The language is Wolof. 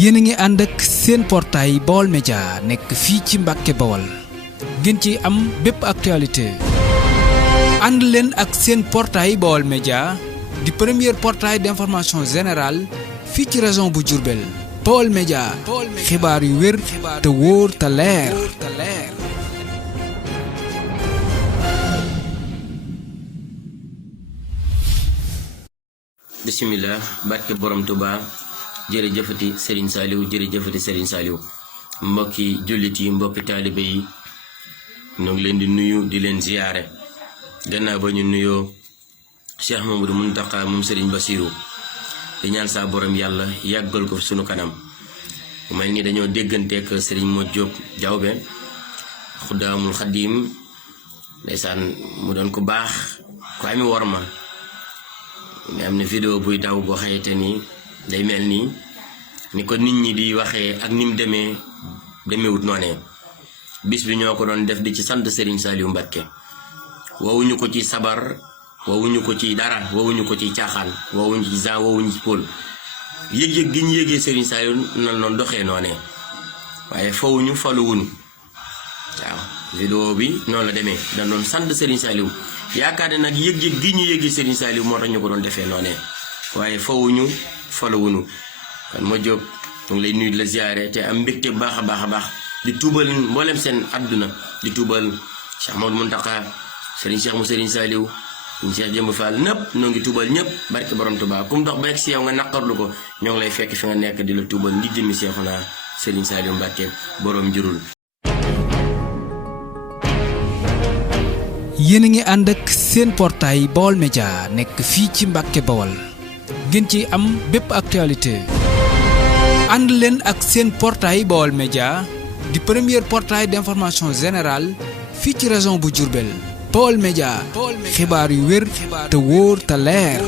yéen a ngi ànd ak seen portail Baol Média nekk fii ci Mbàkke Bawol ngeen ci am bépp actualité ànd leen ak seen portail Baol Média di premier portail d'information générale fii ci région bu Diourbel. Baol Média xibaar yu wér te wóor te leer. bismillah barke borom Touba jërëjëfati Serigne Saliou jërëjëfati Serigne Saliou mbokki jullit yi mbokki taalibe yi ñoo ngi leen di nuyu di leen ziyaare gannaaw ba ñu nuyoo Cheikh Mamadou Mountakha moom Serigne Bassirou di ñaan saa borom yàlla yàggal ko sunu kanam bu mel ni dañoo dégganteek Serigne Modou Diop Diawbe Xuddaamul Xadim ndeysaan mu doon ko baax ko ami worma mais am na vidéo buy daw boo xayte ni day mel nii ni ko nit ñi di waxee ak ni mu demeewut noonee bis bi ñoo ko doon def di ci sant Serigne Saliou Mbacké woowuñu ko ci sabar woowuñu ko ci dara woowuñu ko ci caaxaan woowuñu ci Jean woowuñu ci Paul yëg-yëg gi ñu yëgee Serigne Saliou nan noonu doxee noonee waaye fawuñu faluwuñu waaw vidéo bi noonu la demee dañ doon sant Serigne Saliou yaakaar ne nag yëg-yëg gi ñu yëgee Serigne Saliou moo tax ñu ko doon defee noonee waaye fawuñu faluwuñu kon ma jóg mu ngi lay nuyu di la ziyaare te am mbégte bu baax a baax di tuubal mboolem seen àdduna di tuubal Cheikh Mamadou Mountakha Serigne Cheikh mu Serigne Saliou Serigne Cheikh Jëmb Fall ñëpp ñoo ngi tuubal ñëpp barke borom Touba kum dox ba egg si yow nga naqarlu ko ñoo ngi lay fekk fi nga nekk di la tuubal ngi jëmmi Seexuna Serigne Saliou Mbacké borom njurul. yéen a ngi ànd ak seen portail Baol Média nekk fii ci Mbàkke Bawol ngeen ci am bépp actualité ànd leen ak seen portail Baol Média di premier portail d'information générale fii ci région bu Diourbel. Baol Média xibaar yu wér te wóor te leer.